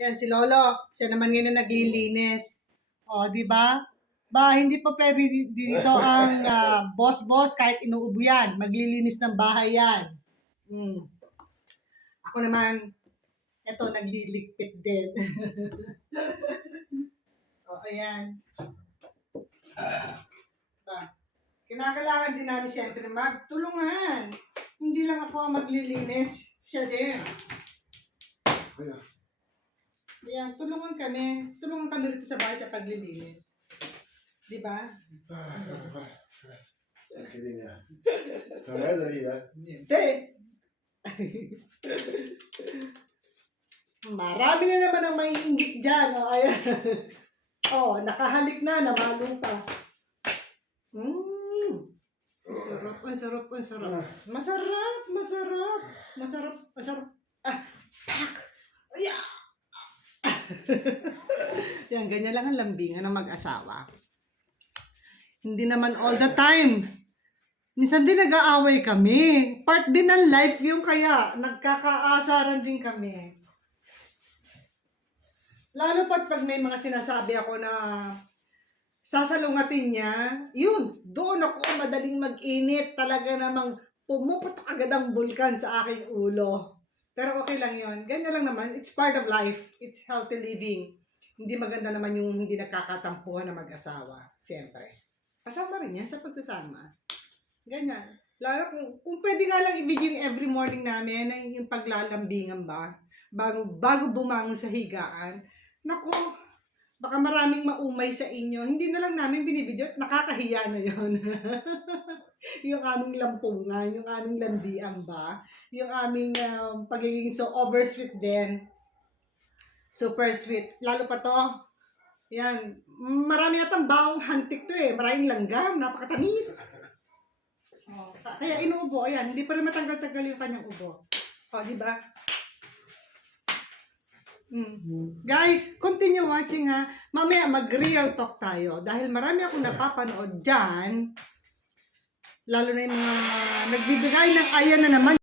Yan, si Lolo. Siya naman ngayon na naglilinis. O, di ba? Ba, hindi pa pwede dito ang boss-boss kahit inuubo yan. Maglilinis ng bahay yan. Ako naman, eto, nagliligpit din. O, ayan. Kinakailangan din namin siyempre magtulungan. Hindi lang ako ang maglilinis. Siya din. Ayan, tulungan kami. Tulungan kami rito sa bahay sa paglilinis. Di ba? Hindi. Marami na naman ang maiinggit dyan. O, ayan. O, nakahalik na, namalo pa. Masarap, masarap, masarap. Masarap, masarap. Masarap, masarap. Tak! Ayan! Yan, ganyan lang ang lambingan ng mag-asawa. Hindi naman all the time. Minsan din nag-aaway kami. Part din ng life yung kaya nagkakaasaran din kami. Lalo pag may mga sinasabi ako na sasalungatin niya, yun, doon ako madaling mag-init. Talaga namang pumuputok agad ang bulkan sa aking ulo. Pero okay lang yun. Ganyan lang naman. It's part of life. It's healthy living. Hindi maganda naman yung hindi nagkakatampuhan na mag-asawa. Siyempre. Kasama rin yan sa pagsasama. Ganyan. Lalo kung pwede nga lang i-video yung every morning namin, yung paglalambingan ba, bago bumangon sa higaan. Naku, baka maraming maumay sa inyo. Hindi na lang namin binibideo at nakakahiya na yun. Yung aming lampungan, yung aming landian ba, yung aming pagiging so oversweet din. Super sweet. Lalo pa to, yan, marami yatang baong hantik to eh. Maraming langgam, napakatamis. Oh, kaya inuubo, ayan, hindi pa rin matanggal-tanggal yung kanyang ubo. O, di ba? Guys, continue watching ha. Mamaya mag-real talk tayo. Dahil marami akong napapanood dyan. Lalo na yung mga nagbibigay ng ayan na naman.